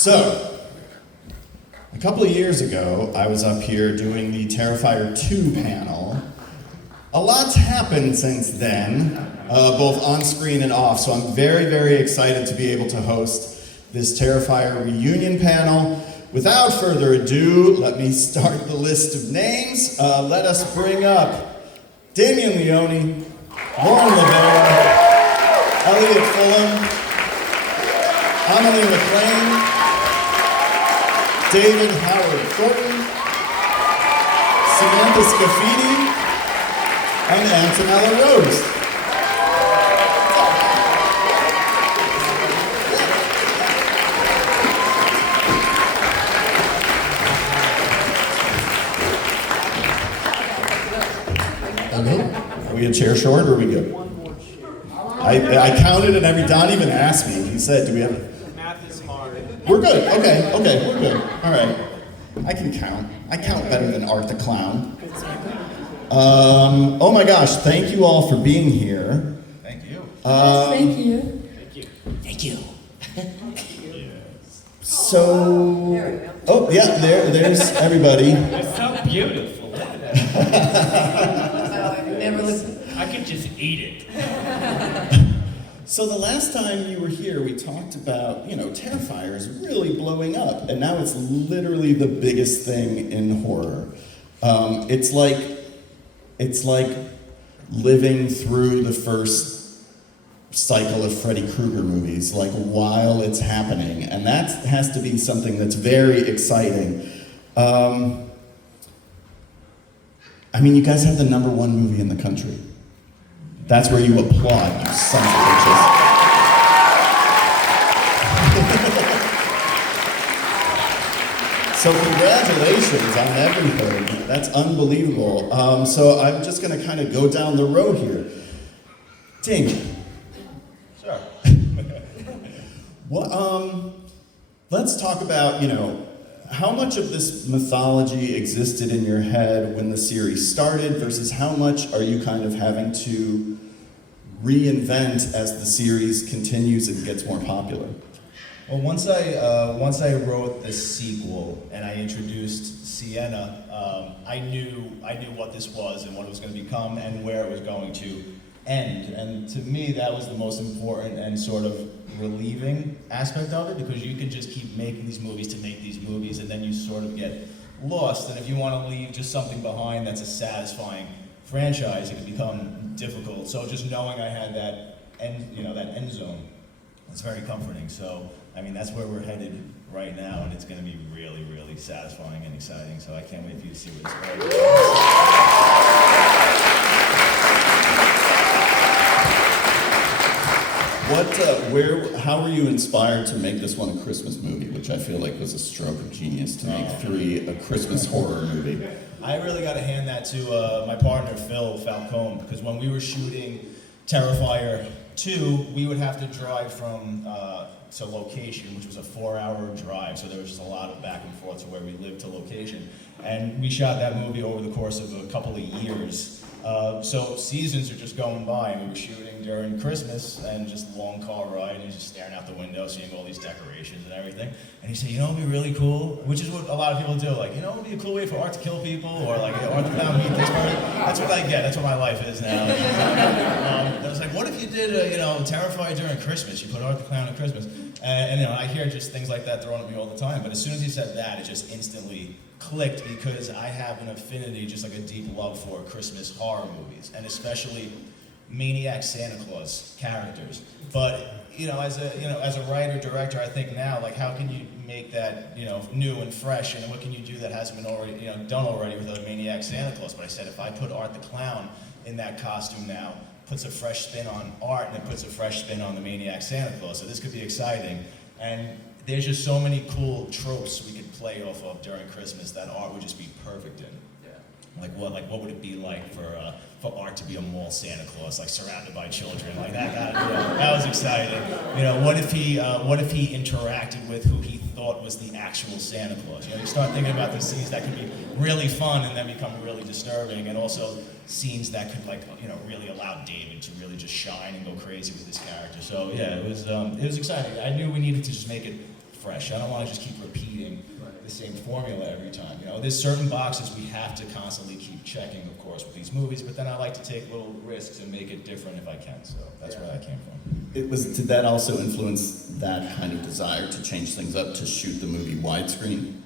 So, a couple of years ago, I was up here doing the Terrifier 2 panel. A lot's happened since then, both on screen and off, so I'm very, very excited to be able to host this Terrifier reunion panel. Without further ado, let me start the list of names. Let us bring up Damien Leone, Lauren LeBear, Elliot Fulham, Amelie McLean, David Howard Thornton, Samantha Scafidi, and Antonella Rose. Are we a chair short or are we good? I counted and Don even asked me. He said, do we have a... Math is hard. We're good. Okay, we're good. All right. I can count. I count better than Art the Clown. Oh my gosh, thank you all for being here. Thank you. Thank you. Thank you. So, oh yeah, there's everybody. It's so beautiful. Never listen. I could just eat it. So the last time you were here, we talked about, Terrifier is really blowing up, and now it's literally the biggest thing in horror. It's like living through the first cycle of Freddy Krueger movies, like while it's happening, and that has to be something that's very exciting. You guys have the #1 movie in the country. That's where you applaud, you sons of bitches. So congratulations on everything. That's unbelievable. So I'm just gonna kind of go down the road here. Ding. Sure. Well, let's talk about, how much of this mythology existed in your head when the series started versus how much are you kind of having to reinvent as the series continues and gets more popular? Well, once I wrote the sequel and I introduced Sienna, I knew what this was and what it was going to become and where it was going to end. And to me, that was the most important and sort of relieving aspect of it, because you can just keep making these movies to make these movies, and then you sort of get lost. And if you want to leave just something behind that's a satisfying franchise, it can become difficult. So just knowing I had that end zone, it's very comforting. So that's where we're headed right now, and it's going to be really, really satisfying and exciting. So I can't wait for you to see what it's going to How were you inspired to make this one a Christmas movie, which I feel like was a stroke of genius to make 3 a Christmas horror movie? I really got to hand that to my partner, Phil Falcone, because when we were shooting Terrifier 2, we would have to drive from to location, which was a 4-hour drive, so there was just a lot of back and forth to where we lived to location. And we shot that movie over the course of a couple of years. So seasons are just going by, and we were shooting during Christmas, and just long car ride, and just staring out the window, seeing all these decorations and everything. And he said, it'd be really cool, which is what a lot of people do, like, it'd be a cool way for Art to kill people, or like, Art to meet this person. That's what I get, that's what my life is now. I was like, what if you did, Terrifier during Christmas? You put Art the Clown at Christmas. And I hear just things like that thrown at me all the time, but as soon as he said that, it just instantly clicked, because I have an affinity, just like a deep love for Christmas horror movies, and especially maniac Santa Claus characters. But as a writer director, I think now, like, how can you make that new and fresh, and what can you do that hasn't been already done already with a maniac Santa Claus? But I said, if I put Art the Clown in that costume now, puts a fresh spin on Art, and it puts a fresh spin on the maniac Santa Claus. So this could be exciting. And there's just so many cool tropes we could play off of during Christmas that Art would just be perfect in. Yeah. What would it be like for Art to be a mall Santa Claus, like surrounded by children, like that? That was exciting. What if he interacted with who he thought was the actual Santa Claus? You start thinking about these scenes that could be really fun and then become really disturbing, and also scenes that could really allow David to really just shine and go crazy with this character. So yeah, it was exciting. I knew we needed to just make it fresh. I don't want to just keep repeating the same formula every time. You know, there's certain boxes we have to constantly keep checking, of course, with these movies, but then I like to take little risks and make it different if I can, so that's where that came from. Did that also influence that kind of desire to change things up, to shoot the movie widescreen?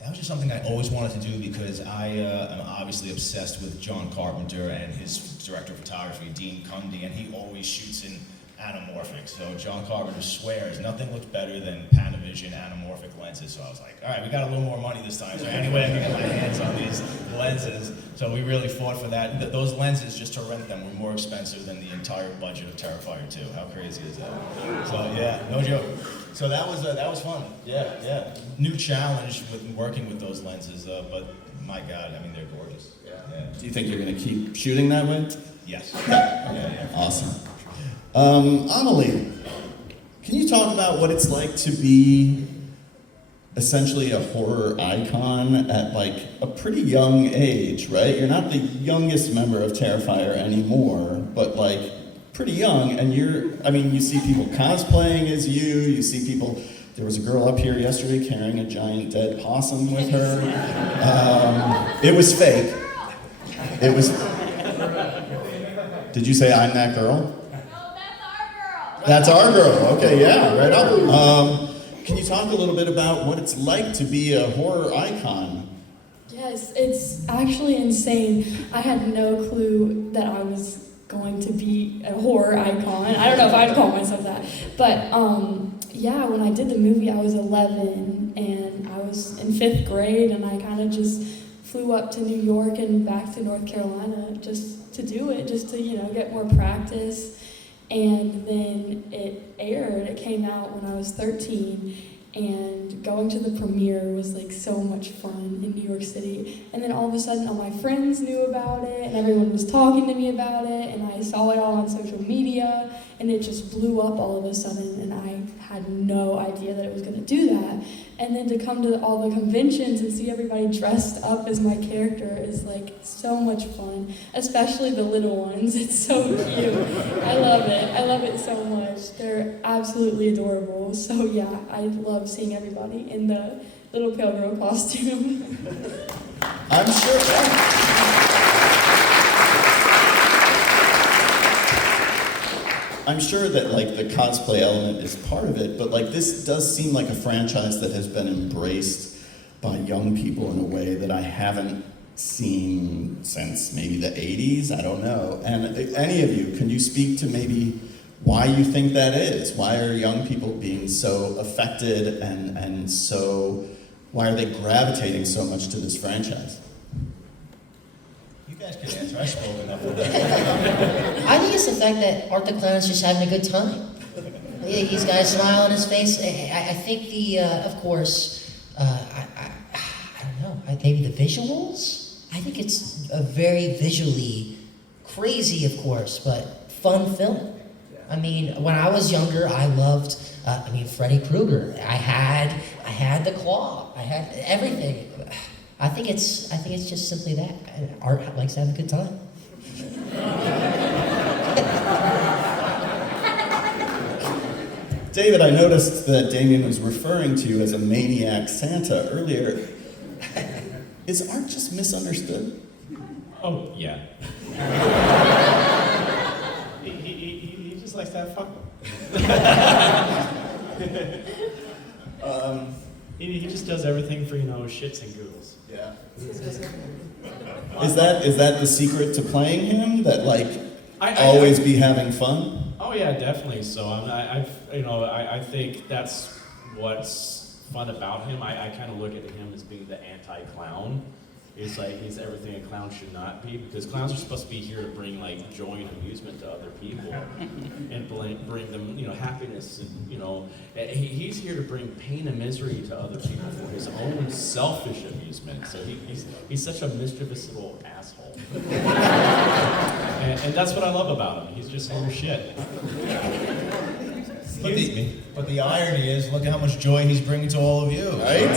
That was just something I always wanted to do because I am obviously obsessed with John Carpenter and his director of photography, Dean Cundy, and he always shoots in anamorphic. So John Carpenter swears nothing looks better than Panavision anamorphic lenses. So I was like, all right, we got a little more money this time. So anyway, I can get my hands on these lenses. So we really fought for that. Those lenses, just to rent them, were more expensive than the entire budget of Terrifier 2. How crazy is that? So yeah, no joke. So that was fun. Yeah. New challenge with working with those lenses, but my God, I mean, they're gorgeous. Yeah. Do you think you're going to keep shooting that way? Yes. Yeah. Awesome. Amelie, can you talk about what it's like to be essentially a horror icon at like a pretty young age, right? You're not the youngest member of Terrifier anymore, but like pretty young, and you see people cosplaying as you see people, there was a girl up here yesterday carrying a giant dead possum with her. It was fake. Did you say I'm that girl? That's our girl. Okay, yeah, right on. Can you talk a little bit about what it's like to be a horror icon? Yes, it's actually insane. I had no clue that I was going to be a horror icon. I don't know if I'd call myself that. But yeah, when I did the movie, I was 11, and I was in 5th grade, and I kind of just flew up to New York and back to North Carolina just to do it, just to, get more practice. And then it aired. It came out when I was 13, and going to the premiere was like so much fun in New York City. And then all of a sudden, all my friends knew about it, and everyone was talking to me about it, and I saw it all on social media, and it just blew up all of a sudden, and I had no idea that it was going to do that. And then to come to all the conventions and see everybody dressed up as my character is like so much fun, especially the little ones. It's so cute. I love it so much. They're absolutely adorable. So yeah, I love seeing everybody in the little pale girl costume. I'm sure. I'm sure that like the cosplay element is part of it, but like this does seem like a franchise that has been embraced by young people in a way that I haven't seen since maybe the 80s, I don't know. And any of you, can you speak to maybe why you think that is? Why are young people being so affected and so, why are they gravitating so much to this franchise? You guys can answer. I spoke enough of that. I think it's the fact that Art the Clown is just having a good time. He's got a smile on his face. I think of course, I don't know, maybe the visuals? I think it's a very visually crazy, of course, but fun film. I mean, when I was younger, I loved, Freddy Krueger. I had the claw. I had everything. I think it's just simply that. Art likes to have a good time. David, I noticed that Damien was referring to you as a maniac Santa earlier. Is Art just misunderstood? Oh, yeah. he just likes to have fun. He just does everything for, shits and giggles. Yeah. Is that the secret to playing him? That always be having fun? Oh yeah, definitely. So I think that's what's fun about him. I kind of look at him as being the anti-clown. It's like he's everything a clown should not be, because clowns are supposed to be here to bring joy and amusement to other people and bring them happiness, and he's here to bring pain and misery to other people for his own selfish amusement. So he's such a mischievous little asshole, and that's what I love about him. He's just little shit. But the irony is, look at how much joy he's bringing to all of you. Right?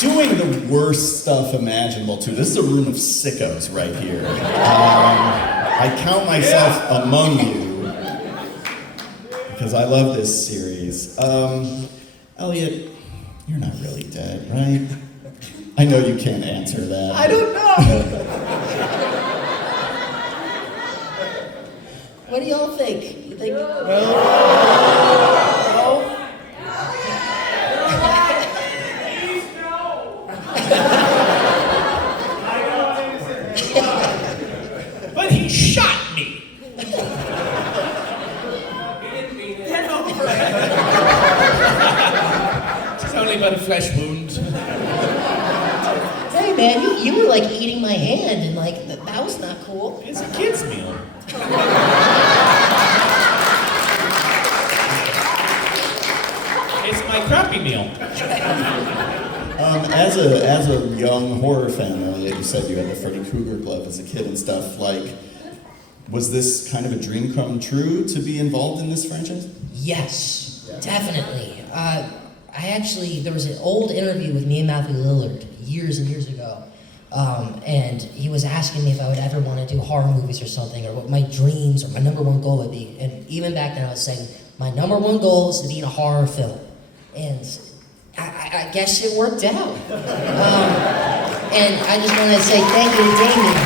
doing the worst stuff imaginable too. This is a room of sickos right here. I count myself among you because I love this series. Elliot, you're not really dead, right? I know you can't answer that. I don't know. What do y'all think? You think? But he shot me. It's only but a flesh wound. Hey man, you were like eating my hand and like that was not cool. It's a kid's meal. It's my crappy meal. As a young horror fan, Elliot, you said you had the Freddy Krueger glove as a kid and stuff. Like, was this kind of a dream come true to be involved in this franchise? Yes, definitely. There was an old interview with me and Matthew Lillard years and years ago. And he was asking me if I would ever want to do horror movies or something, or what my dreams or my number one goal would be. And even back then I was saying, my number one goal is to be in a horror film. And I guess it worked out. And I just want to say thank you to Damien.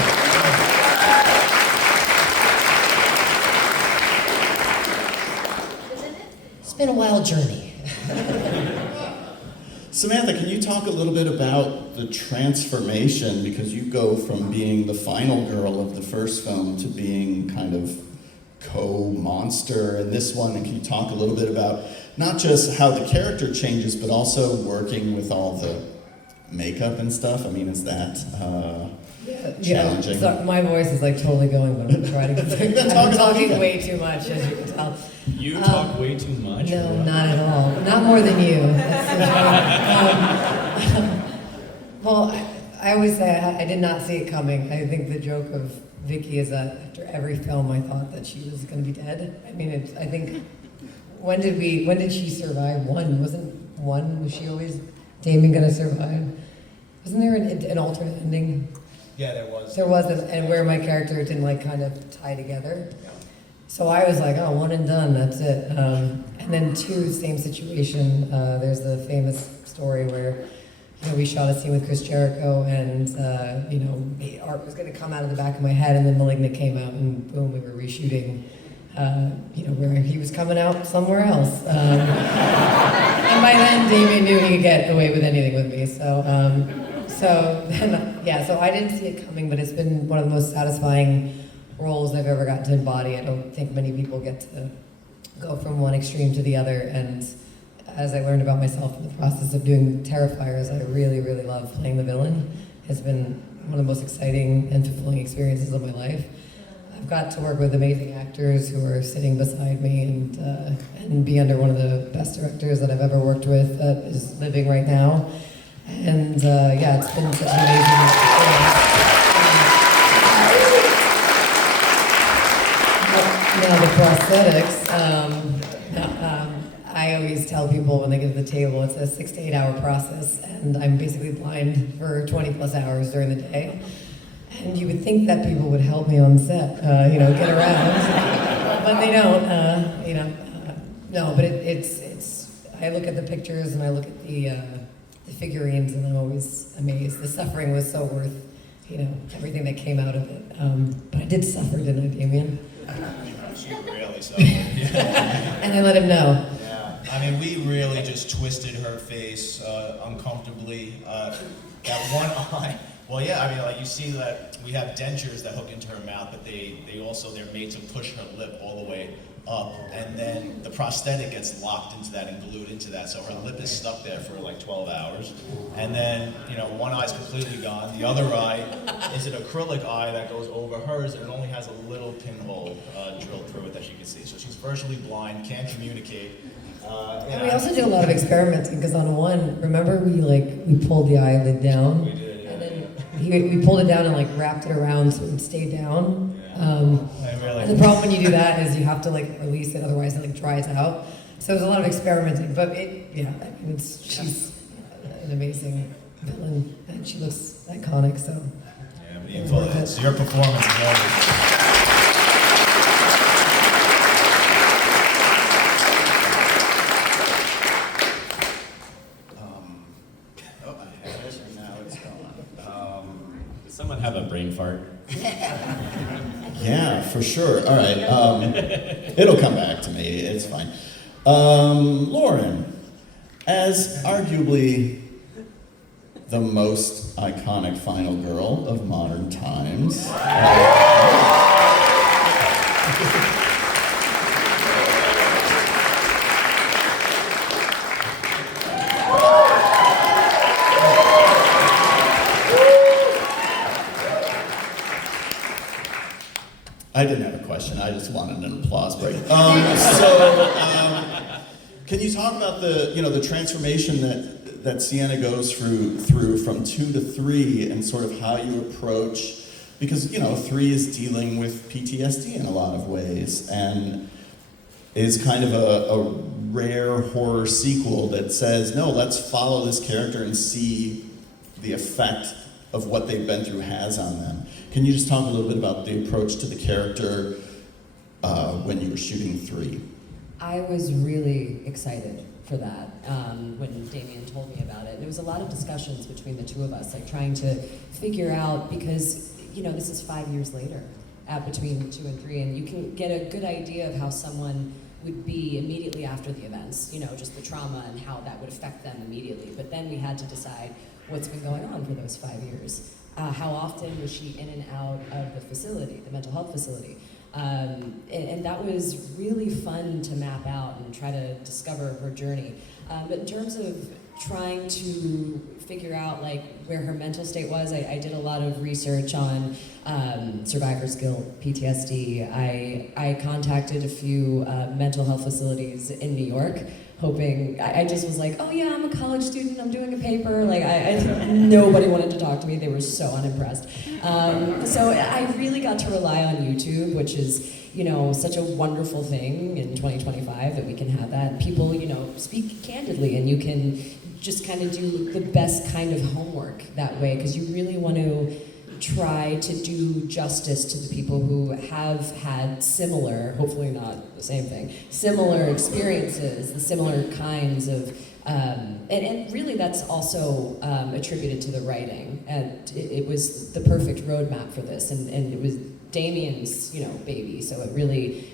It's been a wild journey. Samantha, can you talk a little bit about the transformation, because you go from being the final girl of the first film to being kind of co-monster in this one, and can you talk a little bit about not just how the character changes, but also working with all the makeup and stuff? I mean, is that challenging? So my voice is like totally going, but I'm gonna try to get through. I'm talking way too much, as you can tell. You talk way too much. No, or what? not at all. Not more than you. That's for sure. Well, I always say I did not see it coming. I think the joke of Vicky is that after every film, I thought that she was going to be dead. I mean, I think, when did she survive? Was she always Damien going to survive? Wasn't there an alternate ending? Yeah, there was. There was, and where my character didn't like kind of tie together. So I was like, oh, one and done, that's it. And then two, same situation. There's the famous story where, we shot a scene with Chris Jericho, and the art was going to come out of the back of my head, and then Malignant came out, and boom, we were reshooting. Where he was coming out somewhere else. And by then, Damien knew he could get away with anything with me. So I didn't see it coming, but it's been one of the most satisfying roles I've ever got to embody. I don't think many people get to go from one extreme to the other, and as I learned about myself in the process of doing Terrifiers, I really, really love playing the villain. It's been one of the most exciting and fulfilling experiences of my life. I've got to work with amazing actors who are sitting beside me and be under one of the best directors that I've ever worked with that is living right now. And it's been such an amazing experience. Now the prosthetics, I always tell people when they get to the table, it's a 6 to 8 hour process, and I'm basically blind for 20 plus hours during the day. And you would think that people would help me on set, get around, but they don't. No, but it's. I look at the pictures and I look at the figurines, and I'm always amazed. The suffering was so worth, everything that came out of it. But I did suffer, didn't I, Damien? You really suffered. And I let him know. Yeah, I mean, we really just twisted her face uncomfortably. That one eye. Well, yeah, I mean, like you see that we have dentures that hook into her mouth, but they're made to push her lip all the way up, and then the prosthetic gets locked into that and glued into that, so her lip is stuck there for like 12 hours. And then, one eye's completely gone. The other eye is an acrylic eye that goes over hers, and it only has a little pinhole drilled through it that you can see. So she's virtually blind, can't communicate. And we also did a lot of experimenting, because on one, remember we pulled the eyelid down? We did, yeah. And then we pulled it down and wrapped it around so it would stay down. And the problem when you do that is you have to release it, otherwise it dries out. So there's a lot of experimenting, but she's an amazing villain, and she looks iconic. So Yeah, it's your performance is always. Oh, I had it, and now it's gone. Does someone have a brain fart? Yeah, for sure. All right. It'll come back to me. It's fine. Lauren, as arguably the most iconic final girl of modern times. I didn't have a question. I just wanted an applause break. Can you talk about the transformation that Sienna goes through from 2 to 3, and sort of how you approach, because 3 is dealing with PTSD in a lot of ways, and is kind of a rare horror sequel that says, no, let's follow this character and see the effect of what they've been through has on them. Can you just talk a little bit about the approach to the character when you were shooting 3? I was really excited for that when Damien told me about it. There was a lot of discussions between the two of us, like trying to figure out, because this is 5 years later, between 2 and 3, and you can get a good idea of how someone would be immediately after the events, just the trauma and how that would affect them immediately. But then we had to decide what's been going on for those 5 years. How often was she in and out of the facility, the mental health facility? And that was really fun to map out and try to discover her journey. But in terms of trying to figure out where her mental state was, I did a lot of research on survivor's guilt, PTSD. I contacted a few mental health facilities in New York, hoping, I just was like, oh yeah, I'm a college student, I'm doing a paper. Nobody wanted to talk to me, they were so unimpressed. So I really got to rely on YouTube, which is, such a wonderful thing in 2025 that we can have that. People, speak candidly, and you can just kind of do the best kind of homework that way, because you really want to try to do justice to the people who have had similar, hopefully not the same thing, similar experiences, the similar kinds of, and really that's also attributed to the writing. And it was the perfect roadmap for this, and it was Damien's, baby, so it really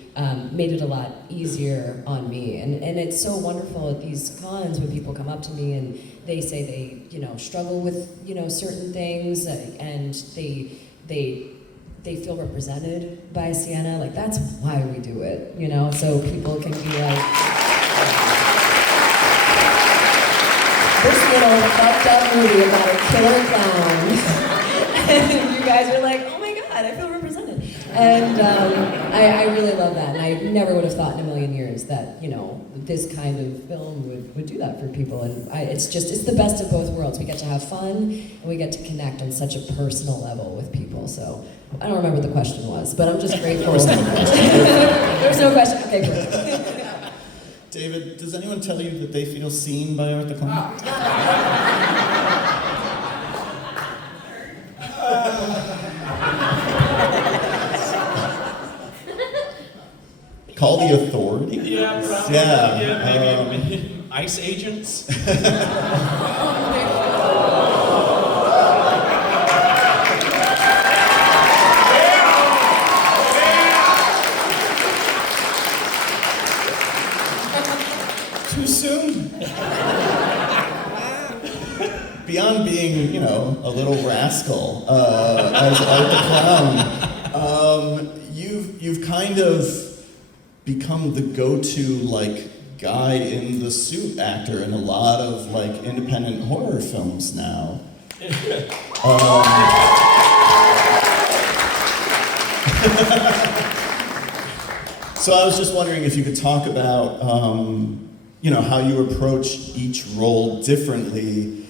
made it a lot easier on me. And it's so wonderful at these cons when people come up to me and they say they, struggle with, certain things, and they feel represented by Sienna. That's why we do it, so people can be like, this little fucked up movie about a killer clown. And you guys are like, oh my God, I feel represented. And I really love that. And I never would have thought in a million years that, this kind of film would do that for people. And it's the best of both worlds. We get to have fun, and we get to connect on such a personal level with people. So I don't remember what the question was, but I'm just grateful. There was no question. Okay, great. David, does anyone tell you that they feel seen by Art the Clown? Call the authorities? Yeah, probably. Yeah. Maybe ICE agents. Too soon? Beyond being, a little rascal as Art the Clown, you've kind of become the go-to guy in the suit actor in a lot of independent horror films now. So I was just wondering if you could talk about how you approach each role differently,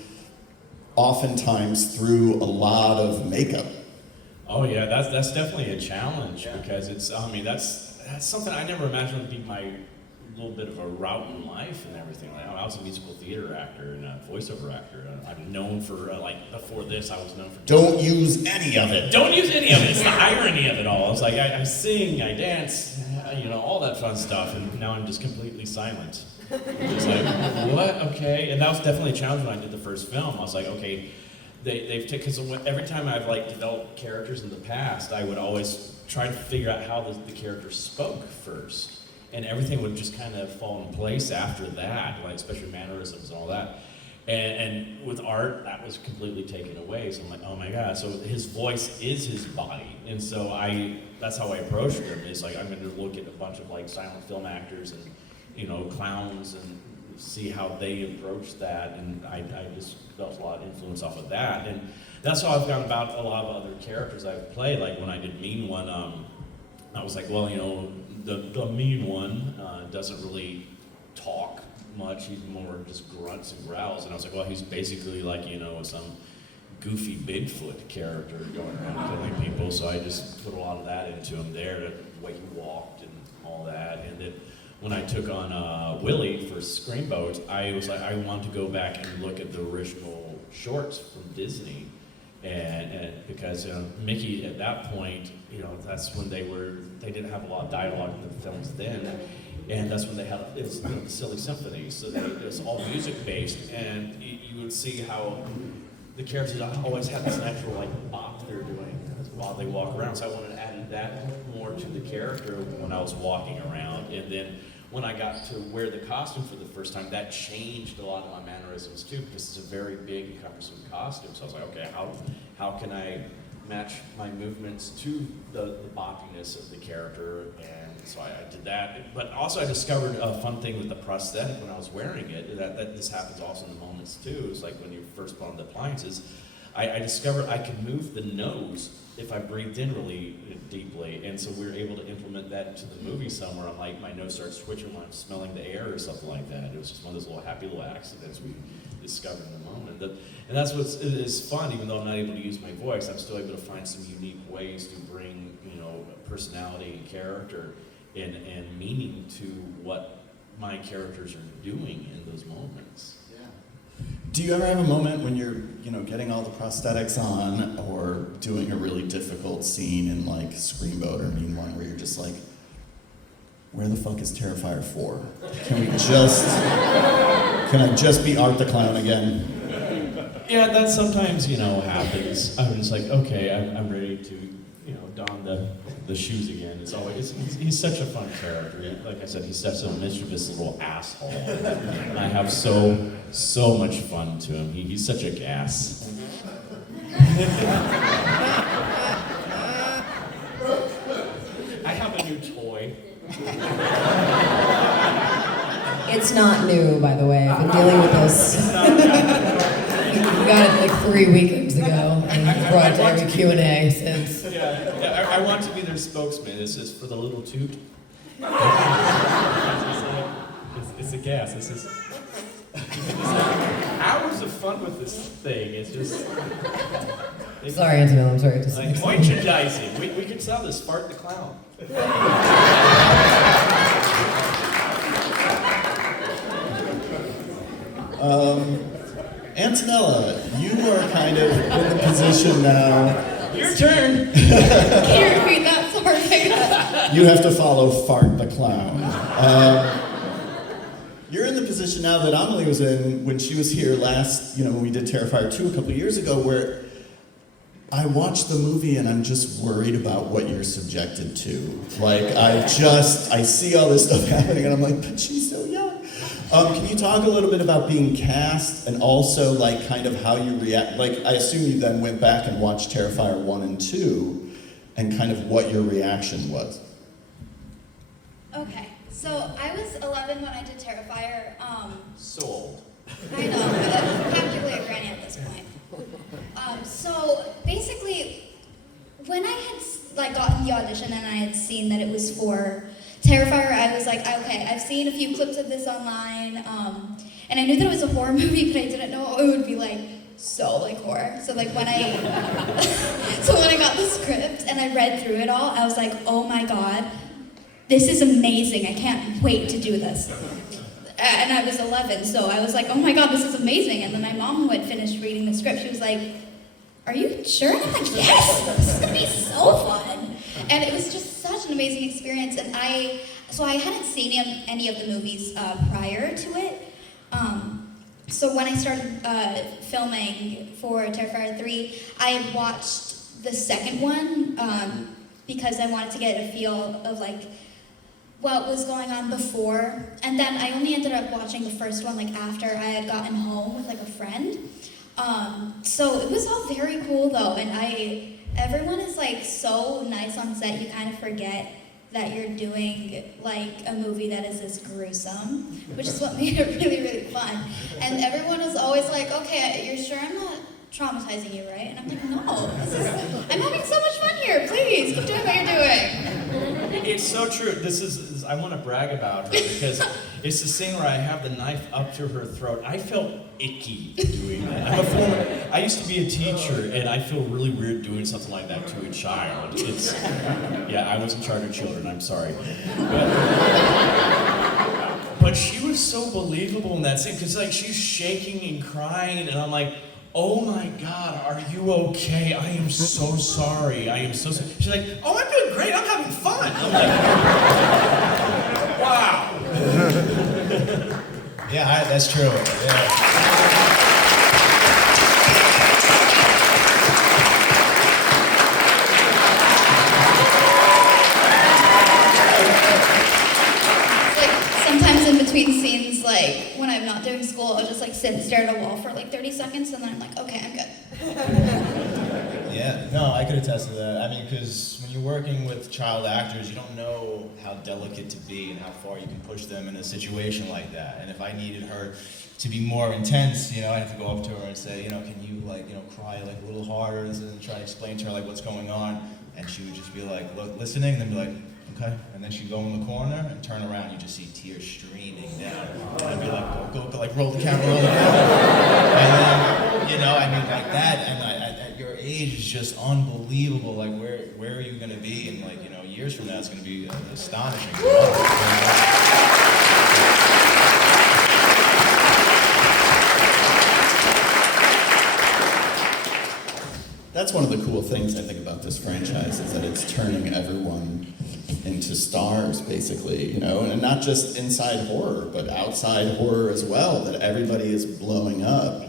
oftentimes through a lot of makeup. Oh yeah, that's definitely a challenge, because it's, that's something I never imagined would be my little bit of a route in life and everything. Like, I was a musical theater actor and a voiceover actor. I'm known for, like, before this, I was known for... Don't use any of it. Don't use any of it. It's the irony of it all. It's like, I sing, I dance, all that fun stuff, and now I'm just completely silent. It's like, what? Okay. And that was definitely a challenge when I did the first film. I was like, okay, they've taken, because every time I've, like, developed characters in the past, I would always try to figure out how the character spoke first. And everything would just kind of fall in place after that, like especially mannerisms and all that. And with Art, that was completely taken away. So I'm like, oh my God. So his voice is his body. And so that's how I approached him. It's like, I'm going to look at a bunch of like silent film actors and, clowns and see how they approach that. And I just felt a lot of influence off of that. And that's how I've gone about a lot of other characters I've played. Like when I did Mean One, I was like, well, the mean one doesn't really talk much. He's more just grunts and growls. And I was like, well, he's basically like, some goofy Bigfoot character going around killing people. So I just put a lot of that into him there, the way he walked and all that. And then when I took on Willie for Screamboat, I was like, I wanted to go back and look at the original shorts from Disney. And because Mickey at that point, that's when they didn't have a lot of dialogue in the films then, and that's when they had the silly symphonies. So it was all music based, and you would see how the characters always had this natural like bop they're doing while they walk around. So I wanted to add that more to the character when I was walking around, and then when I got to wear the costume for the first time, that changed a lot of my mannerisms too, because it's a very big, cumbersome costume. So I was like, okay, how can I match my movements to the boppiness of the character? And so I did that. But also I discovered a fun thing with the prosthetic when I was wearing it, that this happens also in the moments too. It's like when you first put on the appliances, I discovered I could move the nose if I breathed in really deeply, and so we were able to implement that into the movie somewhere. I'm like, my nose starts twitching when I'm smelling the air or something like that. It was just one of those little happy little accidents we discovered in the moment. And that's what is fun, even though I'm not able to use my voice, I'm still able to find some unique ways to bring, personality and character and meaning to what my characters are doing in those moments. Do you ever have a moment when you're, getting all the prosthetics on or doing a really difficult scene in like Screamboat or Mean One where you're just like, where the fuck is Terrifier 4? Can I just be Art the Clown again? Yeah, that sometimes, happens. I'm just like, okay, I'm ready to, don the shoes again. It's always, he's such a fun character. Like I said, he's such a mischievous little asshole. And I have so much fun to him. He's such a gas. I have a new toy. It's not new, by the way. I've been dealing with this. We got it like 3 weekends ago, and brought it to every Q&A since. Yeah, I want to be their spokesman. This is for the little toot. It's a gas. This is hours of fun with this thing. It's just. Sorry, Antonella, I'm sorry. Like merchandising. We could sell this. Fart the Clown. Antonella, you are kind of in the position now. Your turn. Can you repeat that? Sorry. You have to follow Fart the Clown. You're in the position now that Amelie was in when she was here last, when we did Terrifier 2 a couple of years ago, where I watched the movie and I'm just worried about what you're subjected to. Like, I see all this stuff happening and I'm like, but she's so young. Can you talk a little bit about being cast and also like kind of how you react? Like, I assume you then went back and watched Terrifier 1 and 2 and kind of what your reaction was. Okay, so I was 11 when I did Terrifier. So old. I know, I'm practically a granny at this point. So basically, when I had gotten the audition and I had seen that it was for Terrifier, I was like, okay, I've seen a few clips of this online, and I knew that it was a horror movie, but I didn't know it would be horror. So when I got the script and I read through it all, I was like, oh my god, this is amazing. I can't wait to do this. And I was 11, so I was like, oh my God, this is amazing. And then my mom, who had finished reading the script, she was like, are you sure? And I'm like, yes, this is gonna be so fun. And it was just such an amazing experience. And I hadn't seen any of the movies prior to it. So when I started filming for Terrifier 3, I had watched the second one because I wanted to get a feel of like what was going on before. And then I only ended up watching the first one like after I had gotten home with like a friend. So it was all very cool though, and everyone is like so nice on set, you kind of forget that you're doing like a movie that is this gruesome, which is what made it really, really fun. And everyone was always like, okay, you're sure I'm not traumatizing you, right? And I'm like, no, I'm having so much fun here, please, keep doing what you're doing. It's so true. This is I want to brag about her because it's the scene where I have the knife up to her throat. I felt icky doing that. I used to be a teacher, and I feel really weird doing something like that to a child. I was in charge of children. I'm sorry, but she was so believable in that scene because like she's shaking and crying, and I'm like, oh my God, are you okay? I am so sorry. I am so sorry. She's like, oh, I'm doing great. I'm having fun. I'm like, wow. Yeah, that's true. Yeah. Sometimes in between scenes, like when I'm not doing school, I'll just like sit and stare at a wall for like 30 seconds, and then I'm like, okay, I'm good. Yeah, no, I could attest to that. I mean, because when you're working with child actors, you don't know how delicate to be and how far you can push them in a situation like that. And if I needed her to be more intense, I have to go up to her and say, can you cry like a little harder, and try to explain to her like what's going on. And she would just be like, look, listening, and then be like, okay. And then she'd go in the corner and turn around, you just see tears streaming down. And I'd be like, go, like roll the camera, roll the camera. And then, like that, and at your age is just unbelievable. Like where are you gonna be in years from now? It's gonna be astonishing. That's one of the cool things I think about this franchise is that it's turning everyone into stars, basically, and not just inside horror, but outside horror as well, that everybody is blowing up.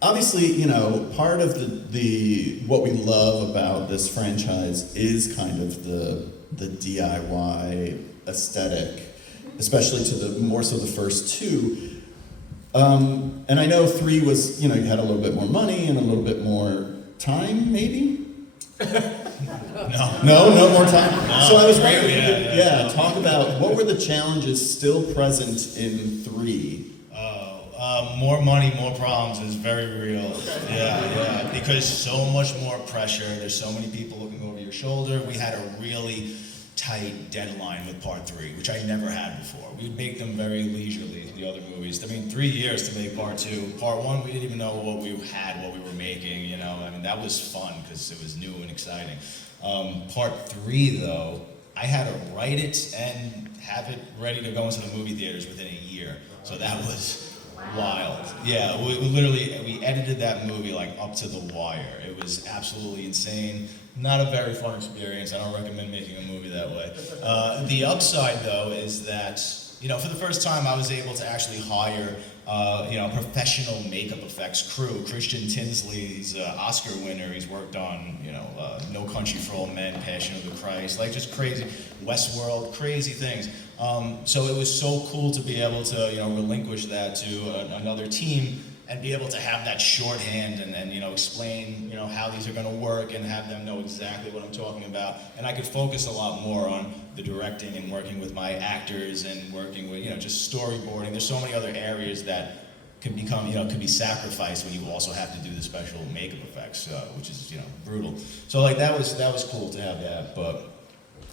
Obviously, part of the what we love about this franchise is kind of the DIY aesthetic, especially to more so the first two. And I know 3 was, you had a little bit more money and a little bit more time, maybe? No more time? No, so I was wondering, talk about what were the challenges still present in 3? More money, more problems is very real. Yeah, because so much more pressure. There's so many people looking over your shoulder. We had a really tight deadline with part 3, which I never had before. We would make them very leisurely, the other movies. 3 years to make part 2. Part 1, we didn't even know what we had, what we were making, that was fun because it was new and exciting. Part 3, though, I had to write it and have it ready to go into the movie theaters within a year. So that was wild. Yeah, we edited that movie like up to the wire. It was absolutely insane. Not a very fun experience. I don't recommend making a movie that way. The upside, though, is that, for the first time I was able to actually hire, professional makeup effects crew. Christian Tinsley's Oscar winner. He's worked on, No Country for Old Men, Passion of the Christ, like just crazy, Westworld, crazy things. So it was so cool to be able to, relinquish that to another team and be able to have that shorthand and explain, how these are going to work and have them know exactly what I'm talking about. And I could focus a lot more on the directing and working with my actors and working with, just storyboarding. There's so many other areas that could become, could be sacrificed when you also have to do the special makeup effects, which is, brutal. So like that was cool to have that, but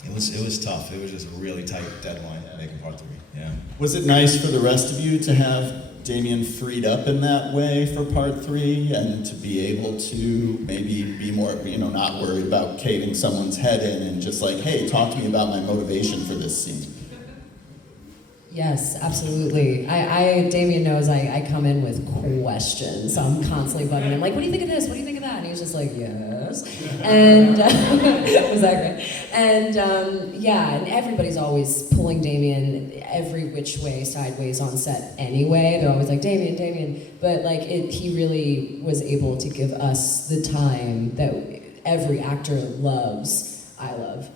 it was tough. It was just a really tight deadline making part 3. Yeah. Was it nice for the rest of you to have Damien freed up in that way for part 3 and to be able to maybe be more, not worried about caving someone's head in and just like, hey, talk to me about my motivation for this scene? Yes, absolutely. Damien knows I come in with questions. So I'm constantly bugging him, like, what do you think of this? What do you think of that? And he was just like, yes. And was that great? And and everybody's always pulling Damien every which way, sideways on set anyway. They're always like, Damien. But like, he really was able to give us the time that every actor loves. I love,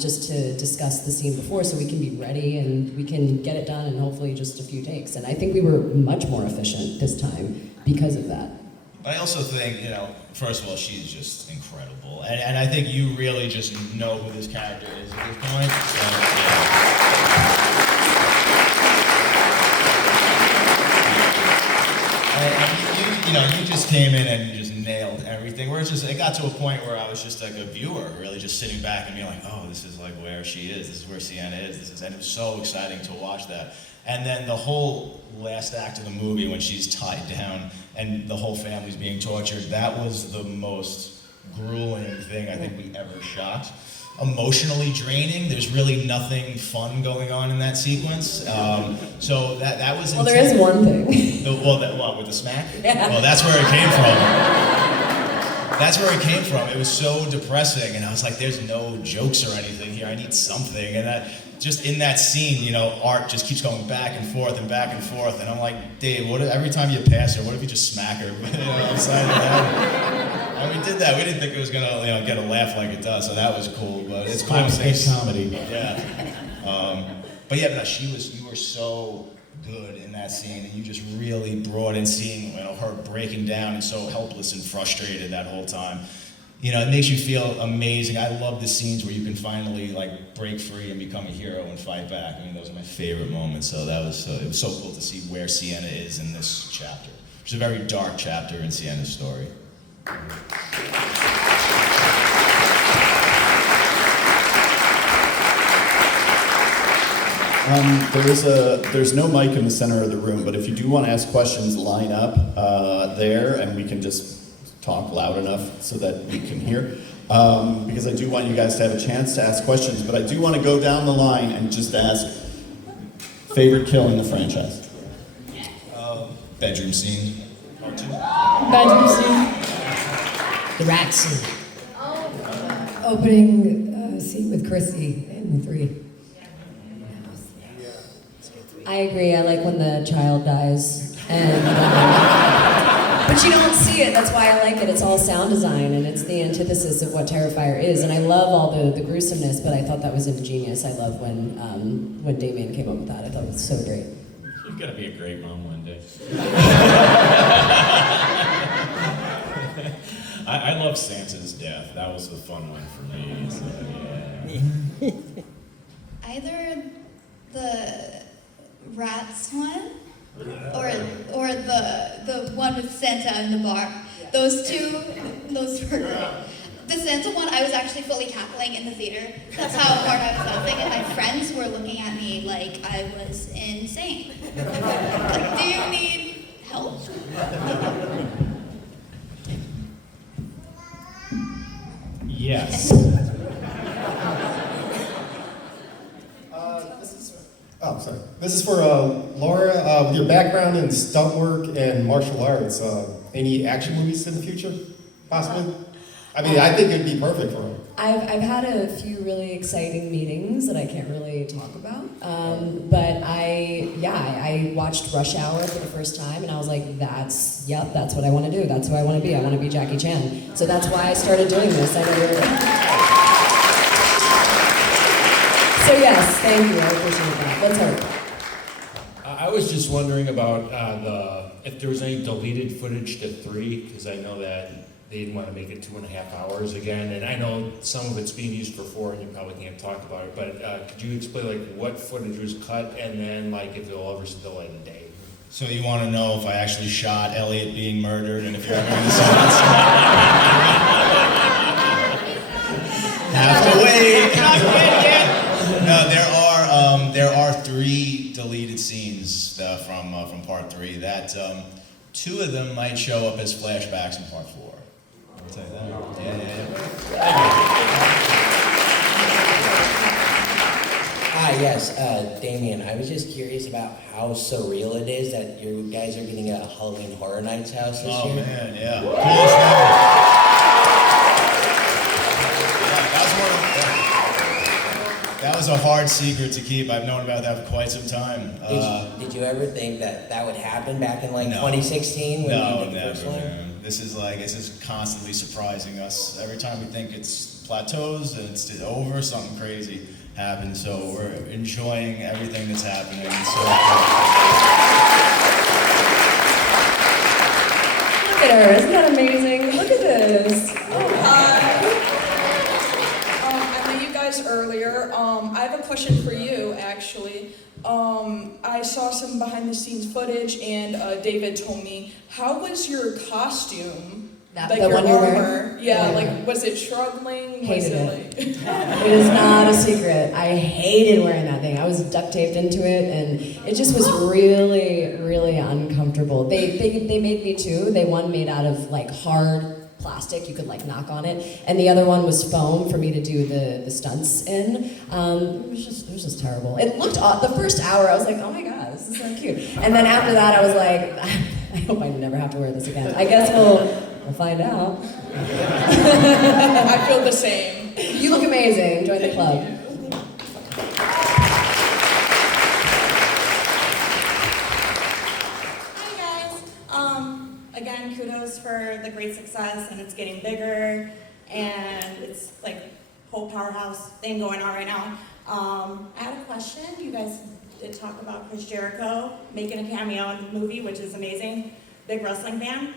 just to discuss the scene before so we can be ready and we can get it done in hopefully just a few takes. And I think we were much more efficient this time because of that. But I also think, first of all, she's just incredible. And I think you really just know who this character is at this point. You just came in and you just nailed everything. It got to a point where I was just like a viewer, really just sitting back and being like, oh, this is like where she is. This is where Sienna is. And it was so exciting to watch that. And then the whole last act of the movie when she's tied down and the whole family's being tortured, that was the most grueling thing I think we ever shot. Emotionally draining. There's really nothing fun going on in that sequence. So that was. Well, there is one thing. With the smack? Yeah. Well, that's where it came from. That's where it came from. It was so depressing, and I was like, "There's no jokes or anything here. I need something." And just in that scene, Art just keeps going back and forth, and I'm like, Dave, every time you pass her, what if you just smack her upside her head? And we did that. We didn't think it was gonna, get a laugh like it does, so that was cool. But it's cool. It's comedy. Yeah. You were so good in that scene, and you just really brought in seeing her breaking down and so helpless and frustrated that whole time. It makes you feel amazing. I love the scenes where you can finally break free and become a hero and fight back. Those are my favorite moments. So it was so cool to see where Sienna is in this chapter, which is a very dark chapter in Sienna's story. There's no mic in the center of the room, but if you do want to ask questions, line up there, and we can just talk loud enough so that you can hear. Because I do want you guys to have a chance to ask questions, but I do want to go down the line and just ask favorite kill in the franchise. Bedroom scene. Part 2. Bedroom scene. The rat scene. Opening scene with Chrissy in 3. I agree. I like when the child dies, and but you don't see it. That's why I like it. It's all sound design, and it's the antithesis of what Terrifier is. And I love all the gruesomeness, but I thought that was ingenious. I love when Damien came up with that. I thought it was so great. You're gonna be a great mom one day. I love Santa's death. That was the fun one for me. So, yeah. Either the rats one or the one with Santa in the bar. Those were great. The Santa one, I was actually fully cackling in the theater. That's how hard I was laughing, and my friends were looking at me like I was insane. Like, do you need help? Yes. This is for Laura. With your background in stunt work and martial arts, any action movies in the future, possibly? I think it'd be perfect for her. I've had a few really exciting meetings that I can't really talk about, but I watched Rush Hour for the first time, and I was like, that's what I want to do. That's who I want to be. I want to be Jackie Chan. So that's why I started doing this. I know So yes, thank you. I appreciate that. Let's hope. I was just wondering about if there was any deleted footage to 3, because I know that they didn't want to make it 2.5 hours again, and I know some of it's being used for 4, and you probably can't talk about it. But could you explain what footage was cut, and then if it'll ever see the light of day? So you want to know if I actually shot Elliot being murdered, and if you're ever going to see that? Have to wait. Not wait yet. No, there are 3 deleted scenes from part 3, that 2 of them might show up as flashbacks in part 4. I'll tell you that. Hi, yes, Damien. I was just curious about how surreal it is that you guys are getting a Halloween Horror Nights house this Oh year. man, yeah. Coolest ever. That was a hard secret to keep. I've known about that for quite some time. Did you ever think that that would happen back in like No. 2016 when No, you did the first never, one? man. This is constantly surprising us. Every time we think it's plateaus and it's over, something crazy happens. So we're enjoying everything that's happening. It's so Look at her, isn't that amazing? Look at this. I met you guys earlier. I have a question for you, actually. I saw some behind-the-scenes footage, and David told me, how was your costume? Like the your one you're armor? wearing? Yeah, Yeah. like, was it struggling? Hated it. Like... It is not a secret. I hated wearing that thing. I was duct taped into it, and it just was really, really uncomfortable. They made me two. One made out of like hard plastic, you could like knock on it, and the other one was foam for me to do the stunts in. It was just terrible. It looked the first hour I was like, oh my god, this is so cute, and then after that I was like, I hope I never have to wear this again. I guess we'll find out. I feel the same. You look amazing. Join the club. Hi guys. Again, kudos for the great success, and it's getting bigger, and it's like whole powerhouse thing going on right now. I had a question. You guys did talk about Chris Jericho making a cameo in the movie, which is amazing. Big wrestling fan.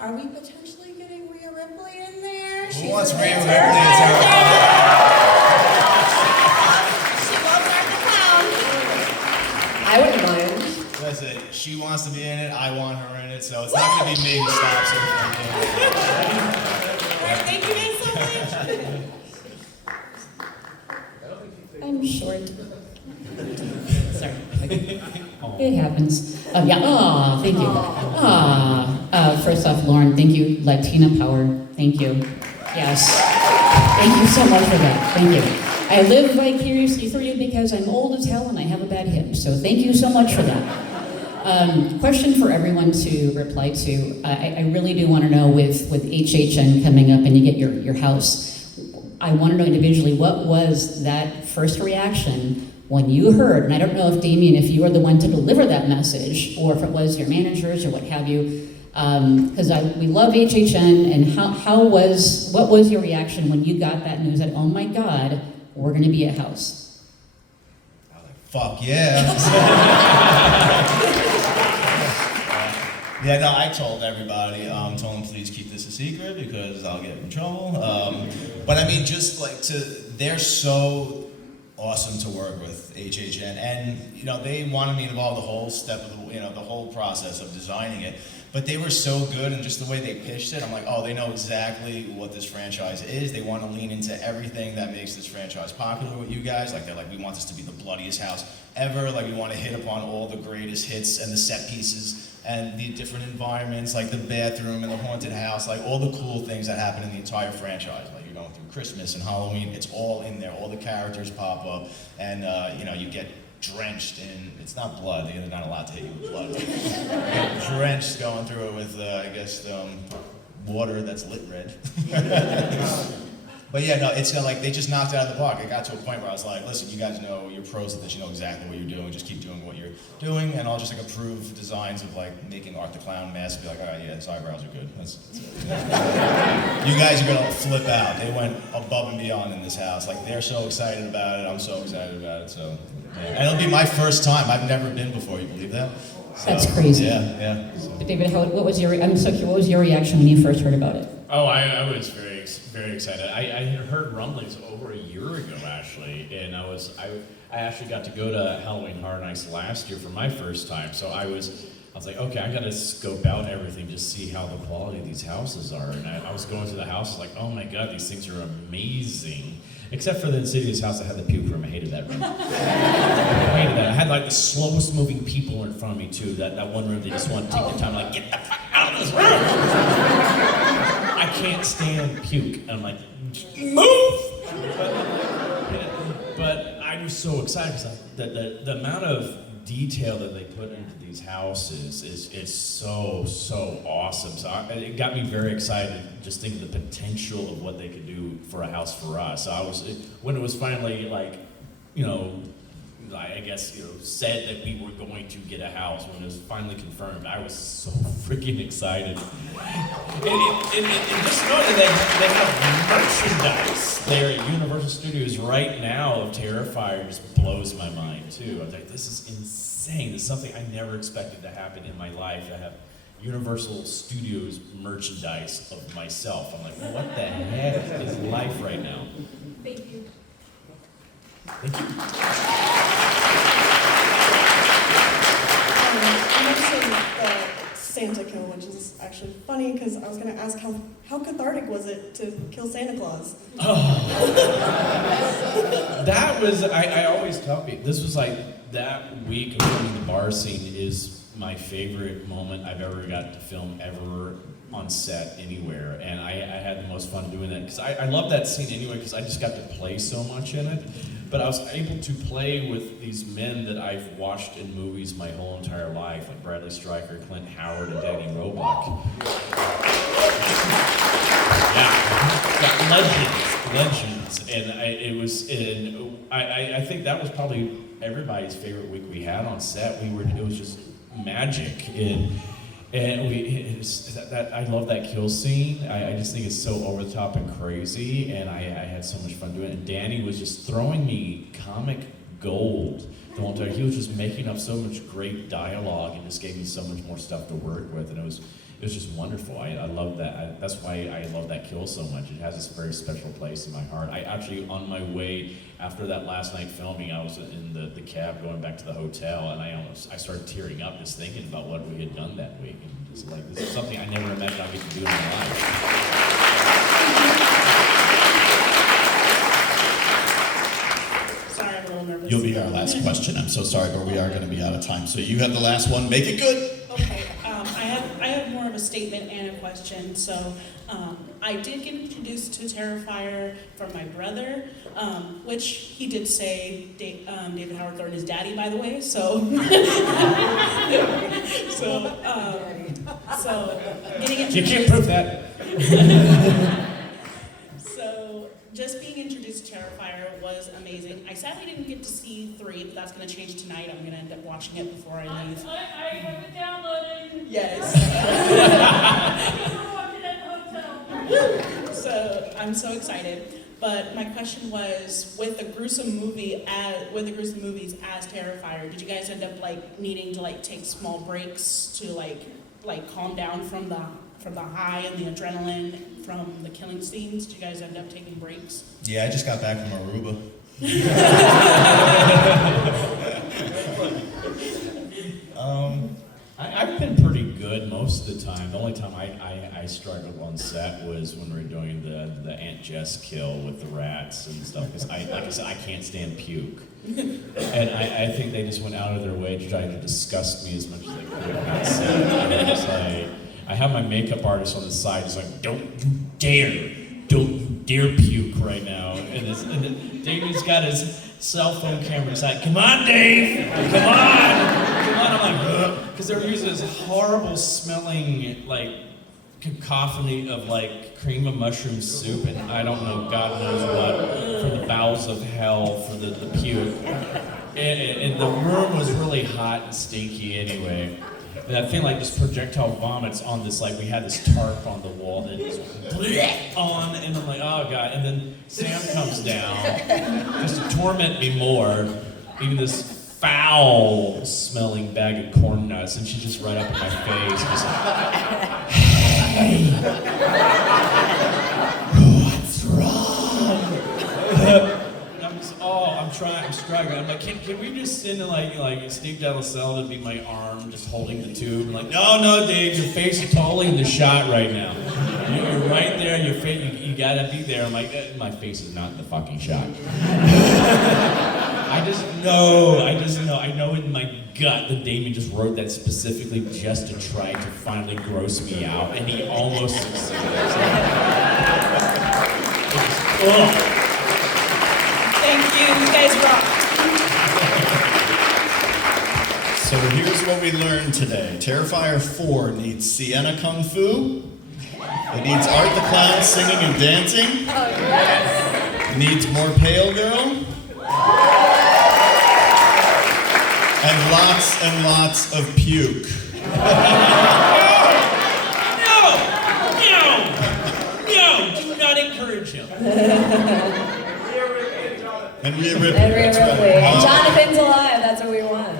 Are we potentially getting Rhea Ripley in there? Who wants Rhea Ripley Terrifier. in Terrifier? She loves Art the Clown. I wouldn't mind. Listen, she wants to be in it, I want her in it, so it's not going to be me who stops her from being in it. Thank you guys so much. I'm short. Sorry. It happens. Yeah. Oh, thank you. First off, Lauren, thank you. Latina power. Thank you. Yes. Thank you so much for that. Thank you. I live vicariously through you because I'm old as hell and I have a bad hip. So thank you so much for that. Question for everyone to reply to. I really do want to know with HHN coming up and you get your house. I want to know individually, what was that first reaction when you heard, and I don't know if Damien, if you were the one to deliver that message, or if it was your managers or what have you, because we love HHN, and what was your reaction when you got that news that, oh my God, we're going to be a house? Fuck yeah. Yeah, no, I told everybody, told them please keep this a secret because I'll get in trouble. But I mean, just like they're so awesome to work with, HHN, and they wanted me involved the whole step of the whole process of designing it. But they were so good, and just the way they pitched it, I'm like, oh, they know exactly what this franchise is. They want to lean into everything that makes this franchise popular with you guys. Like, they're like, we want this to be the bloodiest house ever. Like, we want to hit upon all the greatest hits and the set pieces and the different environments, like the bathroom and the haunted house, like all the cool things that happen in the entire franchise. Like, you're going through Christmas and Halloween, it's all in there. All the characters pop up, and you get drenched in, it's not blood, they're not allowed to hit you with blood. You get drenched going through it with, water that's lit red. But yeah, no, it's like they just knocked it out of the park. It got to a point where I was like, listen, you guys know, you're pros at this, you know exactly what you're doing, just keep doing what you're doing, and I'll just approve designs of making Art the Clown masks, be like, all right, yeah, his eyebrows are good. That's it. You guys are gonna flip out. They went above and beyond in this house. Like, they're so excited about it, I'm so excited about it, so. Yeah. And it'll be my first time. I've never been before, you believe that? So, That's crazy. Yeah. So. But David, what was your reaction when you first heard about it? Oh, I was very excited. I had heard rumblings over a year ago, actually, and I actually got to go to Halloween Horror Nights last year for my first time, so I was like, okay, I gotta scope out everything, just see how the quality of these houses are, and I was going to the house like, oh my God, these things are amazing. Except for the Insidious house that had the puke room. I hated that room. I hated that. I had like the slowest moving people in front of me too. That one room they just want to take their time, like, get the fuck out of this room! I can't stand puke. And I'm like, move! But I was so excited because the amount of detail that they put into these houses is so awesome. So it got me very excited just thinking the potential of what they could do for a house for us. So when it was finally like, I guess, said that we were going to get a house, when it was finally confirmed, I was so freaking excited. And just know that they have merchandise there at Universal Studios right now of Terrifier just blows my mind too. I was like, this is insane. This is something I never expected to happen in my life. I have Universal Studios merchandise of myself. I'm like, what the heck is life right now? Thank you. Thank you. You mentioned the Santa kill, which is actually funny because I was going to ask how cathartic was it to kill Santa Claus? That was, I always tell people, this was like, that week of filming the bar scene is my favorite moment I've ever got to film ever on set anywhere. And I had the most fun doing that because I love that scene anyway because I just got to play so much in it. But I was able to play with these men that I've watched in movies my whole entire life, like Bradley Stryker, Clint Howard, and Danny Roebuck. Yeah, legends. And I think that was probably everybody's favorite week we had on set. It was just magic. I love that kill scene. I just think it's so over the top and crazy, and I had so much fun doing it. And Danny was just throwing me comic gold the whole time. He was just making up so much great dialogue and just gave me so much more stuff to work with, and it was just wonderful. I love that. That's why I love that kill so much. It has this very special place in my heart. I actually, on my way after that last night filming, I was in the cab going back to the hotel, and I started tearing up just thinking about what we had done that week. And just like, this is something I never imagined I'd get to do in my life. Sorry, I'm a little nervous. You'll be our last question. I'm so sorry, but we are going to be out of time. So you have the last one. Make it good. Okay, I have more of a statement and a question. So I did get introduced to Terrifier from my brother, which he did say David Howard Thornton is daddy, by the way. So getting introduced. You can't prove that. So just being introduced to Terrifier was amazing. I sadly didn't get to see 3, but that's going to change tonight. I'm going to end up watching it before I leave. I have it downloaded. Yes. So I'm so excited. But my question was, with the gruesome movies as Terrifier, did you guys end up needing to take small breaks to calm down from the high and the adrenaline from the killing scenes? Did you guys end up taking breaks? Yeah, I just got back from Aruba. I've been pretty good most of the time. The only time I struggled on set was when we were doing the Aunt Jess kill with the rats and stuff, because like I said, I can't stand puke. And I think they just went out of their way to try to disgust me as much as they could on set. And it's like, I have my makeup artist on the side, he's like, don't you dare puke right now. And David's got his cell phone camera, he's like, come on, Dave, come on. I'm like, because they're using this horrible smelling, cacophony of, cream of mushroom soup, and I don't know, God knows what, from the bowels of hell for the puke. And the room was really hot and stinky anyway. And that thing just projectile vomits on this, we had this tarp on the wall that just on, and I'm like, oh God. And then Sam comes down just to torment me more, even this foul-smelling bag of corn nuts, and she's just right up in my face, just like, hey, what's wrong? I'm struggling. I'm like, can we just send Steve Delicelle to be my arm, just holding the tube? I'm like, no, Dave, your face is totally in the shot right now. You're right there, your face, you gotta be there. I'm like, my face is not in the fucking shot. I know in my gut that Damien just wrote that specifically just to try to finally gross me out, and he almost succeeded. Thank you. You guys rock. So here's what we learned today. Terrifier 4 needs Sienna Kung Fu. It needs Art the Clown singing and dancing. It needs more Pale Girl. And lots of puke. No, do not encourage him. And Rhea Ripley. And Rhea that's right. Ripley. And Jonathan's alive. That's what we want.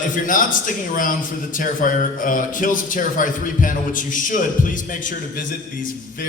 If you're not sticking around for the Terrifier Kills of Terrifier 3 panel, which you should, please make sure to visit these very